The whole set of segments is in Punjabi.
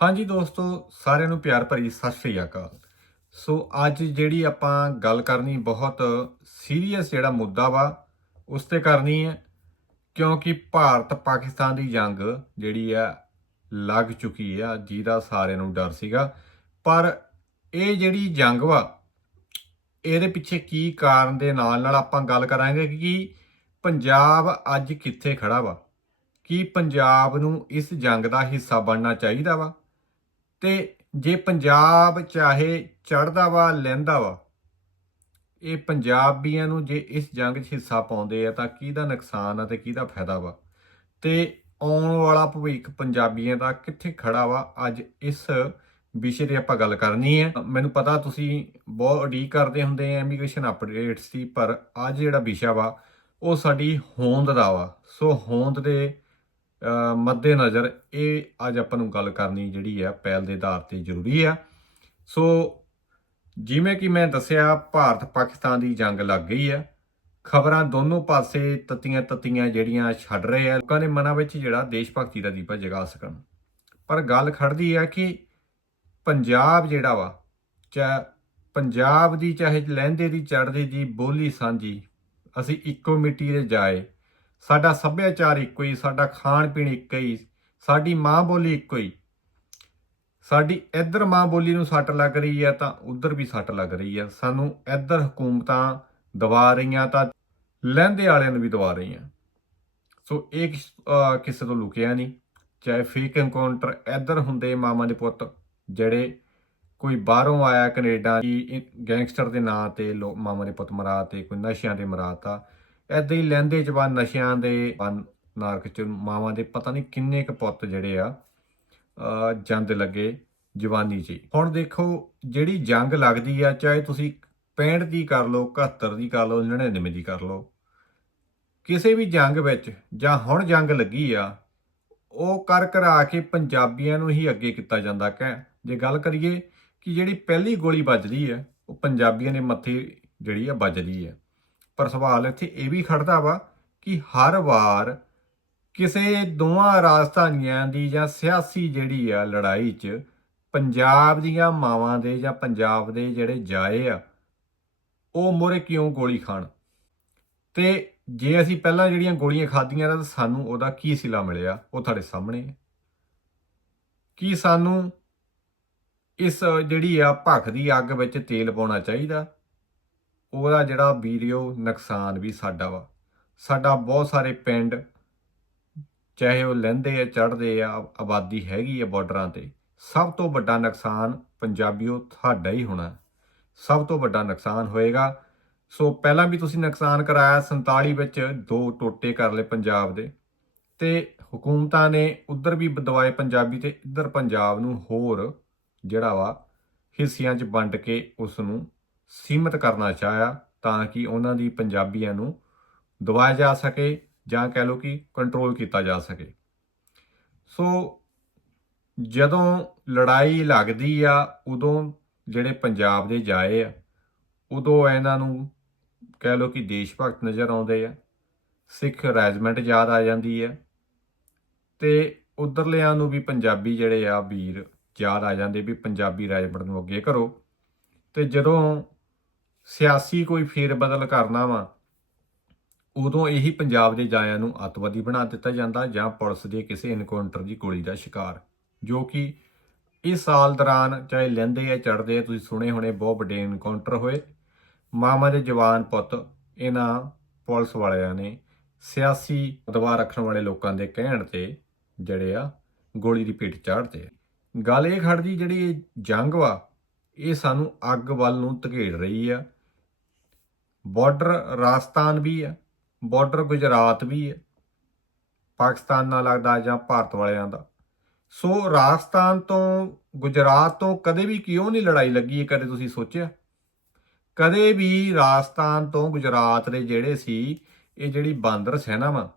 ਹਾਂਜੀ ਦੋਸਤੋ, ਸਾਰਿਆਂ ਨੂੰ ਪਿਆਰ ਭਰੀ ਸਤਿ ਸ੍ਰੀ ਅਕਾਲ। ਸੋ ਅੱਜ ਜਿਹੜੀ ਆਪਾਂ ਗੱਲ ਕਰਨੀ ਬਹੁਤ ਸੀਰੀਅਸ ਜਿਹੜਾ ਮੁੱਦਾ ਵਾ, ਉਸ ਤੇ ਕਰਨੀ ਹੈ, ਕਿਉਂਕਿ ਭਾਰਤ ਪਾਕਿਸਤਾਨ ਦੀ ਜੰਗ ਜਿਹੜੀ ਆ, ਲੱਗ ਚੁੱਕੀ ਆ, ਜਿਹਦਾ ਸਾਰਿਆਂ ਨੂੰ ਡਰ ਸੀਗਾ। ਪਰ ਇਹ ਜਿਹੜੀ ਜੰਗ ਵਾ, ਇਹਦੇ ਪਿੱਛੇ ਕੀ ਕਾਰਨ ਦੇ ਨਾਲ ਨਾਲ ਆਪਾਂ ਗੱਲ ਕਰਾਂਗੇ ਕਿ ਪੰਜਾਬ ਅੱਜ ਕਿੱਥੇ ਖੜਾ ਵਾ? ਕੀ ਪੰਜਾਬ ਨੂੰ ਇਸ ਜੰਗ ਦਾ ਹਿੱਸਾ ਬਣਨਾ ਚਾਹੀਦਾ ਵਾ? ਤੇ ਜੇ ਪੰਜਾਬ ਚਾਹੇ ਚੜਦਾ ਵਾ, ਲੈਂਦਾ ਵਾ, ਇਹ ਪੰਜਾਬੀਆਂ ਨੂੰ ਜੇ ਇਸ ਜੰਗ 'ਚ ਹਿੱਸਾ ਪਾਉਂਦੇ ਆ ਤਾਂ ਕਿਹਦਾ ਨੁਕਸਾਨ ਆ ਤੇ ਕਿਹਦਾ ਫਾਇਦਾ ਵਾ? ਤੇ ਆਉਣ ਵਾਲਾ ਭਵਿੱਖ ਪੰਜਾਬੀਆਂ ਦਾ ਕਿੱਥੇ ਖੜਾ ਵਾ? ਅੱਜ ਇਸ ਵਿਸ਼ੇ ਤੇ ਆਪਾਂ ਗੱਲ ਕਰਨੀ ਹੈ ਮੈਨੂੰ ਪਤਾ ਤੁਸੀਂ ਬਹੁਤ ਉਡੀਕ ਕਰਦੇ ਹੁੰਦੇ ਆ ਇਮੀਗ੍ਰੇਸ਼ਨ ਅਪਡੇਟਸ ਦੀ, ਪਰ ਅੱਜ ਜਿਹੜਾ ਵਿਸ਼ਾ ਵਾ, ਉਹ ਸਾਡੀ ਹੋਂਦ ਦਾ ਵਾ। ਸੋ ਹੋਂਦ ਦੇ ਅ, ਮੱਦੇਨਜ਼ਰ ਇਹ ਅੱਜ ਆਪਾਂ ਨੂੰ ਗੱਲ ਕਰਨੀ ਜਿਹੜੀ ਆ ਪਹਿਲ ਦੇ ਆਧਾਰ ਤੇ ਜ਼ਰੂਰੀ ਆ ਸੋ ਜਿਵੇਂ ਕਿ ਮੈਂ ਦੱਸਿਆ ਭਾਰਤ ਪਾਕਿਸਤਾਨ ਦੀ ਜੰਗ ਲੱਗ ਗਈ ਆ ਖਬਰਾਂ ਦੋਨੋਂ ਪਾਸੇ ਤਤੀਆਂ ਤਤੀਆਂ ਜਿਹੜੀਆਂ ਛੱਡ ਰਹੇ ਆ ਲੋਕਾਂ ਦੇ ਮਨਾਂ ਵਿੱਚ ਜਿਹੜਾ ਦੇਸ਼ ਭਗਤੀ ਦਾ ਦੀਪਾ ਜਗਾ ਸਕਣ। ਪਰ ਗੱਲ ਖੜਦੀ ਆ ਕਿ ਪੰਜਾਬ ਜਿਹੜਾ ਵਾ ਚਾਹ ਪੰਜਾਬ ਦੀ ਚਾਹੇ ਲਹਿੰਦੇ ਦੀ ਚੜ੍ਹਦੇ ਦੀ ਬੋਲੀ ਸਾਂਝੀ ਅਸੀਂ ਇੱਕੋ ਮਿੱਟੀ ਦੇ ਜਾਏ। ਸਾਡਾ ਸੱਭਿਆਚਾਰ ਇੱਕੋ ਹੀ, ਸਾਡਾ ਖਾਣ ਪੀਣ ਇੱਕੋ ਹੀ, ਸਾਡੀ ਮਾਂ ਬੋਲੀ ਇੱਕੋ ਹੀ। ਸਾਡੀ ਇੱਧਰ ਮਾਂ ਬੋਲੀ ਨੂੰ ਸੱਟ ਲੱਗ ਰਹੀ ਹੈ ਤਾਂ ਉੱਧਰ ਵੀ ਸੱਟ ਲੱਗ ਰਹੀ ਹੈ। ਸਾਨੂੰ ਇੱਧਰ ਹਕੂਮਤਾਂ ਦਵਾ ਰਹੀਆਂ ਤਾਂ ਲਹਿੰਦੇ ਵਾਲਿਆਂ ਨੂੰ ਵੀ ਦਵਾ ਰਹੀਆਂ। ਸੋ ਇਹ ਕਿਸੇ ਤੋਂ ਲੁਕਿਆ ਨਹੀਂ। ਚਾਹੇ ਫੇਕ ਐਨਕਾਊਂਟਰ ਇੱਧਰ ਹੁੰਦੇ ਮਾਮਾ ਦੇ ਪੁੱਤ, ਜਿਹੜੇ ਕੋਈ ਬਾਹਰੋਂ ਆਇਆ ਕੈਨੇਡਾ ਦੀ ਗੈਂਗਸਟਰ ਦੇ ਨਾਂ ਤੇ ਲੋ, ਮਾਮਾ ਦੇ ਪੁੱਤ ਮਰਾ ਤੇ, ਕੋਈ ਨਸ਼ਿਆਂ ਦੇ ਮਰਾਤਾ ਐਦਾਂ ਹੀ ਲਹਿੰਦੇ ਚ ਬਾ ਨਸ਼ਿਆਂ ਦੇ ਬਨ ਨਾਰਕ ਚ ਮਾਵਾਂ ਦੇ ਪਤਾ ਨਹੀਂ ਕਿੰਨੇ ਕ ਪੁੱਤ ਜਿਹੜੇ ਆ, ਅਹ ਲੱਗੇ ਜਵਾਨੀ 'ਚ ਹੁਣ ਦੇਖੋ ਜਿਹੜੀ ਜੰਗ ਲੱਗਦੀ ਆ, ਚਾਹੇ ਤੁਸੀਂ 65 ਦੀ ਕਰ ਲਓ 71 ਦੀ ਕਰ ਲਓ 99 ਦੀ ਕਰ ਲਓ, ਕਿਸੇ ਵੀ ਜੰਗ ਵਿੱਚ ਜਾਂ ਹੁਣ ਜੰਗ ਲੱਗੀ ਆ, ਉਹ ਕਰ ਕਰਾ ਕੇ ਪੰਜਾਬੀਆਂ ਨੂੰ ਹੀ ਅੱਗੇ ਕੀਤਾ ਜਾਂਦਾ ਕਹਿ ਜੇ ਗੱਲ ਕਰੀਏ ਕਿ ਜਿਹੜੀ ਪਹਿਲੀ ਗੋਲੀ ਵੱਜਦੀ ਹੈ ਉਹ ਪੰਜਾਬੀਆਂ ਦੇ ਮੱਥੇ ਜਿਹੜੀ ਆ ਵੱਜਦੀ ਹੈ ਪਰ ਸਵਾਲ ਇੱਥੇ ਇਹ ਵੀ ਖੜਦਾ ਵਾ ਕਿ ਹਰ ਵਾਰ ਕਿਸੇ ਦੋਵਾਂ ਰਾਜਧਾਨੀਆਂ ਦੀ ਜਾਂ ਸਿਆਸੀ ਜਿਹੜੀ ਆ ਲੜਾਈ 'ਚ ਪੰਜਾਬ ਦੀਆਂ ਮਾਵਾਂ ਦੇ ਜਾਂ ਪੰਜਾਬ ਦੇ ਜਿਹੜੇ ਜਾਏ ਆ, ਉਹ ਮੋਰੇ ਕਿਉਂ ਗੋਲੀ ਖਾਣ? ਤੇ ਜੇ ਅਸੀਂ ਪਹਿਲਾਂ ਜਿਹੜੀਆਂ ਗੋਲੀਆਂ ਖਾਧੀਆਂ ਤਾਂ ਸਾਨੂੰ ਉਹਦਾ ਕੀ ਸਿਲਾ ਮਿਲਿਆ? ਉਹ ਤੁਹਾਡੇ ਸਾਹਮਣੇ ਹੈ ਕੀ ਸਾਨੂੰ ਇਸ ਜਿਹੜੀ ਆ ਭੱਖ ਦੀ ਅੱਗ ਵਿੱਚ ਤੇਲ ਪਾਉਣਾ ਚਾਹੀਦਾ? ਉਹਦਾ ਜਿਹੜਾ ਵੀਡੀਓ ਨੁਕਸਾਨ ਵੀ ਸਾਡਾ ਵਾ। ਸਾਡਾ ਬਹੁਤ ਸਾਰੇ ਪਿੰਡ, ਚਾਹੇ ਉਹ ਲੈਂਦੇ ਆ ਚੜਦੇ ਆ, ਆਬਾਦੀ ਹੈਗੀ ਆ ਬਾਰਡਰਾਂ ਤੇ, ਸਭ ਤੋਂ ਵੱਡਾ ਨੁਕਸਾਨ ਪੰਜਾਬੀਓ ਤੁਹਾਡਾ ਹੀ ਹੋਣਾ। ਸਭ ਤੋਂ ਵੱਡਾ ਨੁਕਸਾਨ ਹੋਏਗਾ। ਸੋ ਪਹਿਲਾਂ ਵੀ ਤੁਸੀਂ ਨੁਕਸਾਨ ਕਰਾਇਆ 47 ਵਿੱਚ ਦੋ ਟੋਟੇ ਕਰ ਲਏ ਪੰਜਾਬ ਦੇ। ਤੇ ਹਕੂਮਤਾਂ ਨੇ ਉਧਰ ਵੀ ਦਵਾਏ ਪੰਜਾਬੀ ਤੇ ਇੱਧਰ ਪੰਜਾਬ ਨੂੰ ਹੋਰ ਜਿਹੜਾ ਵਾ ਹਿੱਸਿਆਂ 'ਚ ਵੰਡ ਕੇ ਉਸ ਨੂੰ ਸੀਮਤ ਕਰਨਾ ਚਾਹਿਆ ਤਾਂ ਕਿ ਉਹਨਾਂ ਦੀ ਪੰਜਾਬੀਆਂ ਨੂੰ ਦਬਾਇਆ ਜਾ ਸਕੇ ਜਾਂ ਕਹਿ ਲਓ ਕਿ ਕੰਟਰੋਲ ਕੀਤਾ ਜਾ ਸਕੇ। ਸੋ ਜਦੋਂ ਲੜਾਈ ਲੱਗਦੀ ਆ, ਉਦੋਂ ਜਿਹੜੇ ਪੰਜਾਬ ਦੇ ਜਾਏ ਆ, ਉਦੋਂ ਇਹਨਾਂ ਨੂੰ ਕਹਿ ਲਓ ਕਿ ਦੇਸ਼ ਭਗਤ ਨਜ਼ਰ ਆਉਂਦੇ ਆ, ਸਿੱਖ ਰੈਜੀਮੈਂਟ ਯਾਦ ਆ ਜਾਂਦੀ ਹੈ ਤੇ ਉਧਰਲਿਆਂ ਨੂੰ ਵੀ ਪੰਜਾਬੀ ਜਿਹੜੇ ਆ ਵੀਰ ਯਾਦ ਆ ਜਾਂਦੇ ਵੀ ਪੰਜਾਬੀ ਰੈਜਮੈਂਟ ਨੂੰ ਅੱਗੇ ਕਰੋ। ਤੇ ਜਦੋਂ ਸਿਆਸੀ ਕੋਈ ਫੇਰ ਬਦਲ ਕਰਨਾ ਵਾ, ਉਦੋਂ ਇਹੀ ਪੰਜਾਬ ਦੇ ਜਾਇਆਂ ਨੂੰ ਅੱਤਵਾਦੀ ਬਣਾ ਦਿੱਤਾ ਜਾਂਦਾ ਜਾਂ ਪੁਲਿਸ ਦੇ ਕਿਸੇ ਇਨਕਾਊਂਟਰ ਦੀ ਗੋਲੀ ਦਾ ਸ਼ਿਕਾਰ, ਜੋ ਕਿ ਇਸ ਸਾਲ ਦੌਰਾਨ ਚਾਹੇ ਲੈਂਦੇ ਆ ਚੜਦੇ ਆ, ਤੁਸੀਂ ਸੁਣੇ ਹੋਣੇ ਬਹੁਤ ਵੱਡੇ ਇਨਕਾਊਂਟਰ ਹੋਏ। ਮਾਮਾ ਦੇ ਜਵਾਨ ਪੁੱਤ ਇਹਨਾਂ ਪੁਲਿਸ ਵਾਲਿਆਂ ਨੇ ਸਿਆਸੀ ਦਬਾਅ ਰੱਖਣ ਵਾਲੇ ਲੋਕਾਂ ਦੇ ਕਹਿਣ ਤੇ ਜਿਹੜੇ ਆ ਗੋਲੀ ਦੀ ਪੇਟ ਚਾੜਦੇ ਆ ਗੱਲ ਇਹ ਖੜਦੀ ਜਿਹੜੀ ਇਹ ਜੰਗ ਵਾ, ਇਹ ਸਾਨੂੰ ਅੱਗ ਵੱਲ ਨੂੰ ਧਕੇੜ ਰਹੀ ਆ। ਬਾਰਡਰ ਰਾਜਸਥਾਨ ਵੀ ਆ ਬਾਰਡਰ ਗੁਜਰਾਤ ਵੀ ਹੈ, ਪਾਕਿਸਤਾਨ ਨਾਲ ਲੱਗਦਾ ਜਾਂ ਭਾਰਤ ਵਾਲਿਆਂ ਦਾ। ਸੋ ਰਾਜਸਥਾਨ ਤੋਂ ਗੁਜਰਾਤ ਤੋਂ ਕਦੇ ਵੀ ਕਿਉਂ ਨਹੀਂ ਲੜਾਈ ਲੱਗੀ ਕਦੇ ਤੁਸੀਂ ਸੋਚਿਆ? ਕਦੇ ਵੀ ਰਾਜਸਥਾਨ ਤੋਂ ਗੁਜਰਾਤ ਦੇ ਜਿਹੜੇ ਸੀ, ਇਹ ਜਿਹੜੀ ਬਾਂਦਰ ਸੈਨਾ ਵਾ,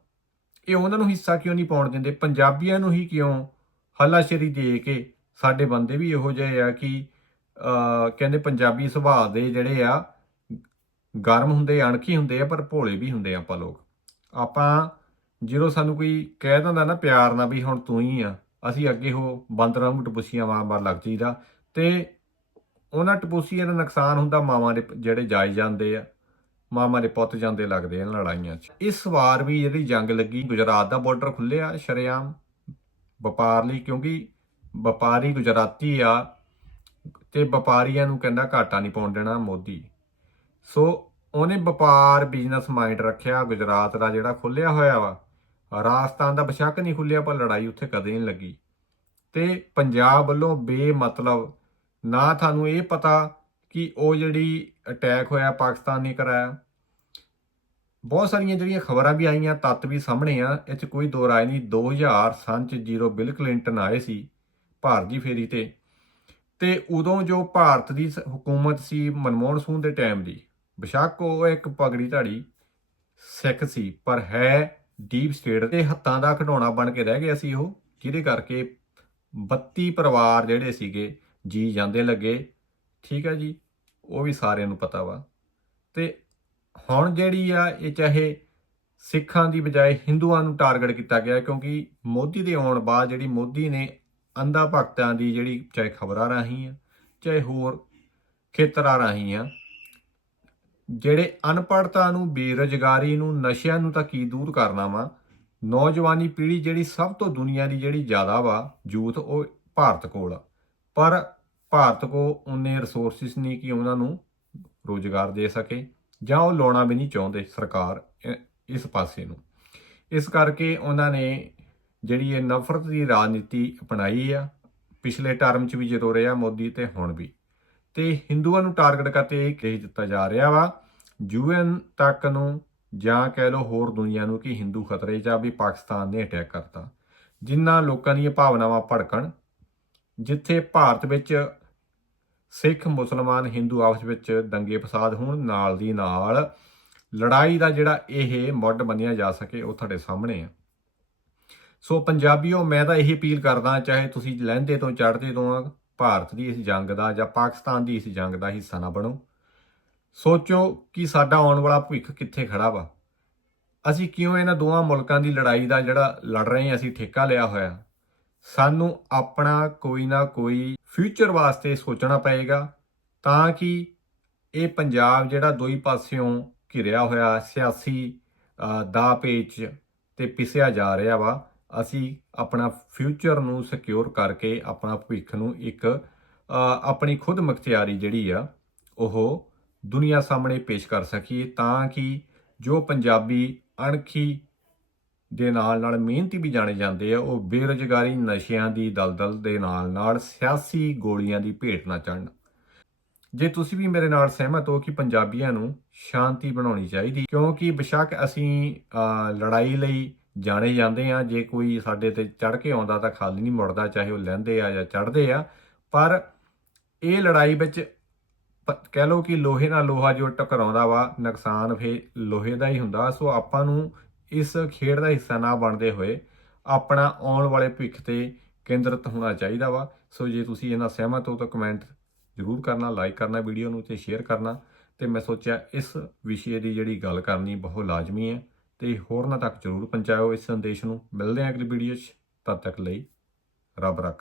ਇਹ ਉਹਨਾਂ ਨੂੰ ਹਿੱਸਾ ਕਿਉਂ ਨਹੀਂ ਪਾਉਣ ਦਿੰਦੇ? ਪੰਜਾਬੀਆਂ ਨੂੰ ਹੀ ਕਿਉਂ ਹੱਲਾਸ਼ੇਰੀ ਦੇ ਕੇ ਸਾਡੇ ਬੰਦੇ ਵੀ ਇਹੋ ਜਿਹੇ ਆ ਕਿ ਕਹਿੰਦੇ ਪੰਜਾਬੀ ਸੁਭਾਅ ਦੇ ਜਿਹੜੇ ਆ ਗਰਮ ਹੁੰਦੇ, ਅਣਖੀ ਹੁੰਦੇ ਆ, ਪਰ ਭੋਲੇ ਵੀ ਹੁੰਦੇ ਆ ਆਪਾਂ ਲੋਕ। ਆਪਾਂ ਜਦੋਂ ਸਾਨੂੰ ਕੋਈ ਕਹਿ ਦਿੰਦਾ ਨਾ ਪਿਆਰ ਨਾਲ ਵੀ ਹੁਣ ਤੂੰ ਹੀ ਆ, ਅਸੀਂ ਅੱਗੇ ਉਹ ਬਾਂਦਰਾਂ ਨੂੰ ਟਪੂਸੀਆਂ ਮਾਰ-ਮਾਰ ਲੱਗ ਜਾਈਦਾ। ਤੇ ਉਹਨਾਂ ਟਪੂਸੀਆਂ ਦਾ ਨੁਕਸਾਨ ਹੁੰਦਾ ਮਾਵਾਂ ਦੇ ਜਿਹੜੇ ਜਾਇ ਜਾਂਦੇ ਆ ਮਾਮਾ ਦੇ ਪੁੱਤ ਜਾਂਦੇ ਲੱਗਦੇ ਆ ਇਹਨਾਂ ਲੜਾਈਆਂ 'ਚ। ਇਸ ਵਾਰ ਵੀ ਜਿਹੜੀ ਜੰਗ ਲੱਗੀ, ਗੁਜਰਾਤ ਦਾ ਬਾਰਡਰ ਖੁੱਲਿਆ ਸ਼ਰੇਆਮ। ਵਪਾਰ ਲਈ ਕਿਉਂਕਿ ਵਪਾਰੀ ਗੁਜਰਾਤੀ ਆ, ਤੇ ਵਪਾਰੀਆਂ ਨੂੰ ਕਹਿੰਦਾ ਘਾਟਾ ਨਹੀਂ ਪਾਉਣ ਦੇਣਾ ਮੋਦੀ। ਸੋ ਉਹਨੇ ਵਪਾਰ ਬਿਜ਼ਨਸ ਮਾਈਂਡ ਰੱਖਿਆ, ਗੁਜਰਾਤ ਦਾ ਜਿਹੜਾ ਖੁੱਲਿਆ ਹੋਇਆ ਵਾ। ਰਾਜਸਥਾਨ ਦਾ ਬਸ਼ੱਕ ਨਹੀਂ ਖੁੱਲਿਆ ਪਰ ਲੜਾਈ ਉੱਥੇ ਕਦੇ ਨਹੀਂ ਲੱਗੀ। ਤੇ ਪੰਜਾਬ ਵੱਲੋਂ ਬੇਮਤਲਬ, ਨਾ ਤੁਹਾਨੂੰ ਇਹ ਪਤਾ ਕਿ ਉਹ ਜਿਹੜੀ ਅਟੈਕ ਹੋਇਆ, ਪਾਕਿਸਤਾਨ ਨੇ ਕਰਾਇਆ। ਬਹੁਤ ਸਾਰੀਆਂ ਜਿਹੜੀਆਂ ਖਬਰਾਂ ਵੀ ਆਈਆਂ, ਤੱਤ ਵੀ ਸਾਹਮਣੇ ਆ। ਇਹ 'ਚ ਕੋਈ ਦੋ ਰਾਏ ਨਹੀਂ 2000 ਸਨ ਚ ਜੀਰੋ ਬਿਲ ਕਲਿੰਟਨ ਆਏ ਸੀ, ਭਾਰਤ ਦੀ ਫੇਰੀ ਤੇ। ਤੇ ਉਦੋਂ ਜੋ ਭਾਰਤ ਦੀ ਸ- ਹਕੂਮਤ ਸੀ ਮਨਮੋਹਨ ਸਿੰਘ ਦੇ ਟਾਈਮ ਦੀ ਬੇਸ਼ੱਕ ਉਹ ਇੱਕ ਪਗੜੀ ਧਾੜੀ ਸਿੱਖ ਸੀ, ਪਰ ਹੈ ਡੀਪ ਸਟੇਟ ਦੇ ਹੱਥਾਂ ਦਾ ਖਿਡੌਣਾ ਬਣ ਕੇ ਰਹਿ ਗਿਆ ਸੀ ਉਹ, ਜਿਹਦੇ ਕਰਕੇ 32 ਪਰਿਵਾਰ ਜਿਹੜੇ ਸੀਗੇ ਜੀ ਜਾਂਦੇ ਲੱਗੇ। ਠੀਕ ਹੈ ਜੀ, ਉਹ ਵੀ ਸਾਰਿਆਂ ਨੂੰ ਪਤਾ ਵਾ। ਤੇ ਹੁਣ ਜਿਹੜੀ ਆ ਇਹ ਚਾਹੇ ਸਿੱਖਾਂ ਦੀ ਬਜਾਏ ਹਿੰਦੂਆਂ ਨੂੰ ਟਾਰਗੇਟ ਕੀਤਾ ਗਿਆ, ਕਿਉਂਕਿ ਮੋਦੀ ਦੇ ਆਉਣ ਬਾਅਦ ਜਿਹੜੀ ਮੋਦੀ ਨੇ ਅੰਧਾ ਭਗਤਾਂ ਦੀ ਜਿਹੜੀ ਚਾਹੇ ਖਬਰਾਂ ਰਾਹੀਂ ਆ, ਚਾਹੇ ਹੋਰ ਖੇਤਰਾਂ ਰਾਹੀਂ ਆ ਜਿਹੜੇ ਅਨਪੜਤਾ ਨੂੰ, ਬੇਰੁਜ਼ਗਾਰੀ ਨੂੰ, ਨਸ਼ਿਆਂ ਨੂੰ ਤਾਂ ਕੀ ਦੂਰ ਕਰਨਾ ਵਾ? ਨੌਜਵਾਨੀ ਪੀੜ੍ਹੀ ਜਿਹੜੀ ਸਭ ਤੋਂ ਦੁਨੀਆ ਦੀ ਜਿਹੜੀ ਜ਼ਿਆਦਾ ਵਾ ਯੂਥ ਉਹ ਭਾਰਤ ਕੋਲ ਆ। ਪਰ ਭਾਰਤ ਕੋ ਉਨੇ ਰਿਸੋਰਸਿਸ ਨਹੀਂ ਕਿ ਉਹਨਾਂ ਨੂੰ ਰੋਜ਼ਗਾਰ ਦੇ ਸਕੇ, ਜਾਂ ਉਹ ਲਾਉਣਾ ਵੀ ਨਹੀਂ ਚਾਹੁੰਦੇ ਸਰਕਾਰ ਇਸ ਪਾਸੇ ਨੂੰ। ਇਸ ਕਰਕੇ ਉਹਨਾਂ ਨੇ ਜਿਹੜੀ ਇਹ ਨਫ਼ਰਤ ਦੀ ਰਾਜਨੀਤੀ ਅਪਣਾਈ ਆ, ਪਿਛਲੇ ਟਰਮ 'ਚ ਵੀ ਜਦੋਂ ਰਿਹਾ ਮੋਦੀ ਤੇ ਹੁਣ ਵੀ। ਤੇ ਹਿੰਦੂਆਂ ਨੂੰ ਟਾਰਗੇਟ ਕਰਕੇ ਇਹ ਕਹੀ ਦਿੱਤਾ ਜਾ ਰਿਹਾ ਵਾ ਯੂਐਨ ਤੱਕ ਨੂੰ ਜਾਂ ਕਹਿ ਲਓ ਹੋਰ ਦੁਨੀਆ ਨੂੰ ਕਿ ਹਿੰਦੂ ਖਤਰੇ 'ਚ ਆ ਵੀ ਪਾਕਿਸਤਾਨ ਨੇ ਅਟੈਕ ਕਰਤਾ। ਜਿਨ੍ਹਾਂ ਲੋਕਾਂ ਦੀਆਂ ਭਾਵਨਾਵਾਂ ਭੜਕਣ, ਜਿੱਥੇ ਭਾਰਤ ਵਿੱਚ ਸਿੱਖ, ਮੁਸਲਮਾਨ, ਹਿੰਦੂ ਆਪਸ ਵਿੱਚ ਦੰਗੇ ਫਸਾਦ ਹੋਣ ਨਾਲ ਦੀ ਨਾਲ ਲੜਾਈ ਦਾ ਜਿਹੜਾ ਇਹ ਮੁੱਢ ਬੰਨਿਆ ਜਾ ਸਕੇ ਉਹ ਤੁਹਾਡੇ ਸਾਹਮਣੇ ਆ। ਸੋ ਪੰਜਾਬੀਓ, ਮੈਂ ਤਾਂ ਇਹੀ ਅਪੀਲ ਕਰਦਾ, ਚਾਹੇ ਤੁਸੀਂ ਲਹਿੰਦੇ ਤੋਂ, ਚੜ੍ਹਦੇ ਤੋਂ ਆ ਭਾਰਤ ਦੀ ਇਸ ਜੰਗ ਦਾ ਜਾਂ ਪਾਕਿਸਤਾਨ ਦੀ ਇਸ ਜੰਗ ਦਾ ਹਿੱਸਾ ਨਾ ਬਣੋ। ਸੋਚੋ ਕਿ ਸਾਡਾ ਆਉਣ ਵਾਲਾ ਭਵਿੱਖ ਕਿੱਥੇ ਖੜਾ ਵਾ। ਅਸੀਂ ਕਿਉਂ ਇਹਨਾਂ ਦੋਵਾਂ ਮੁਲਕਾਂ ਦੀ ਲੜਾਈ ਦਾ ਜਿਹੜਾ ਲੜ ਰਹੇ ਅਸੀਂ ਠੇਕਾ ਲਿਆ ਹੋਇਆ। ਸਾਨੂੰ ਆਪਣਾ ਕੋਈ ਨਾ ਕੋਈ ਫਿਊਚਰ ਵਾਸਤੇ ਸੋਚਣਾ ਪਏਗਾ ਤਾਂ ਕਿ ਇਹ ਪੰਜਾਬ ਜਿਹੜਾ ਦੋਈ ਪਾਸਿਓਂ ਘਿਰਿਆ ਹੋਇਆ ਸਿਆਸੀ ਦਾ ਪੇਚ ਤੇ ਪਿਸਿਆ ਜਾ ਰਿਹਾ ਵਾ। ਅਸੀਂ ਆਪਣਾ ਫਿਊਚਰ ਨੂੰ ਸਿਕਿਉਰ ਕਰਕੇ ਆਪਣਾ ਭਵਿੱਖ ਨੂੰ ਇੱਕ ਆਪਣੀ ਖੁਦ ਮੁਖਤਿਆਰੀ ਜਿਹੜੀ ਆ, ਉਹ ਦੁਨੀਆ ਸਾਹਮਣੇ ਪੇਸ਼ ਕਰ ਸਕੀਏ ਤਾਂ ਕਿ ਜੋ ਪੰਜਾਬੀ ਅਣਖੀ ਦੇ ਨਾਲ ਨਾਲ ਮਿਹਨਤੀ ਵੀ ਜਾਣੇ ਜਾਂਦੇ ਆ, ਉਹ ਬੇਰੁਜ਼ਗਾਰੀ ਨਸ਼ਿਆਂ ਦੀ ਦਲਦਲ ਦੇ ਨਾਲ ਨਾਲ ਸਿਆਸੀ ਗੋਲੀਆਂ ਦੀ ਭੇਟ ਨਾ ਚੜਨ ਜੇ ਤੁਸੀਂ ਵੀ ਮੇਰੇ ਨਾਲ ਸਹਿਮਤ ਹੋ ਕਿ ਪੰਜਾਬੀਆਂ ਨੂੰ ਸ਼ਾਂਤੀ ਬਣਾਉਣੀ ਚਾਹੀਦੀ, ਕਿਉਂਕਿ ਬੇਸ਼ੱਕ ਅਸੀਂ ਲੜਾਈ ਲਈ ਜਾਣੇ ਜਾਂਦੇ ਆ, ਜੇ ਕੋਈ ਸਾਡੇ ਤੇ ਚੜ ਕੇ ਆਉਂਦਾ ਤਾਂ ਖਾਲੀ ਨਹੀਂ ਮੁੜਦਾ, ਚਾਹੇ ਉਹ ਲੈਂਦੇ ਆ ਜਾਂ ਚੜਦੇ ਆ। ਪਰ ਇਹ ਲੜਾਈ ਵਿੱਚ ਪ- ਕਹਿ ਲਓ ਕਿ ਲੋਹੇ ਨਾਲ ਲੋਹਾ ਜੋ ਟਕਰਾਉਂਦਾ ਵਾ, ਨੁਕਸਾਨ ਫੇ ਲੋਹੇ ਦਾ ਹੀ ਹੁੰਦਾ। ਸੋ ਆਪਾਂ ਨੂੰ ਇਸ ਖੇਡ ਦਾ ਹਿੱਸਾ ਨਾ ਬਣਦੇ ਹੋਏ ਆਪਣਾ ਆਉਣ ਵਾਲੇ ਭਵਿੱਖ ਤੇ ਕੇਂਦਰਿਤ ਹੋਣਾ ਚਾਹੀਦਾ ਵਾ। ਸੋ ਜੇ ਤੁਸੀਂ ਇਹਨਾਂ ਸਹਿਮਤ ਹੋ ਤਾਂ ਕਮੈਂਟ ਜ਼ਰੂਰ ਕਰਨਾ, ਲਾਈਕ ਕਰਨਾ ਵੀਡੀਓ ਨੂੰ ਤੇ ਸ਼ੇਅਰ ਕਰਨਾ। ਤੇ ਮੈਂ ਸੋਚਿਆ ਇਸ ਵਿਸ਼ੇ ਦੀ ਜਿਹੜੀ ਗੱਲ ਕਰਨੀ ਬਹੁਤ ਲਾਜ਼ਮੀ ਹੈ। ਤੇ ਹੋਰਨਾਂ ਤੱਕ ਜ਼ਰੂਰ ਪਹੁੰਚਾਓ ਇਸ ਸੰਦੇਸ਼ ਨੂੰ। ਮਿਲਦੇ ਹਾਂ ਅਗਲੀ ਵੀਡੀਓ 'ਚ। ਤਦ ਤੱਕ ਲਈ ਰੱਬ ਰੱਖ।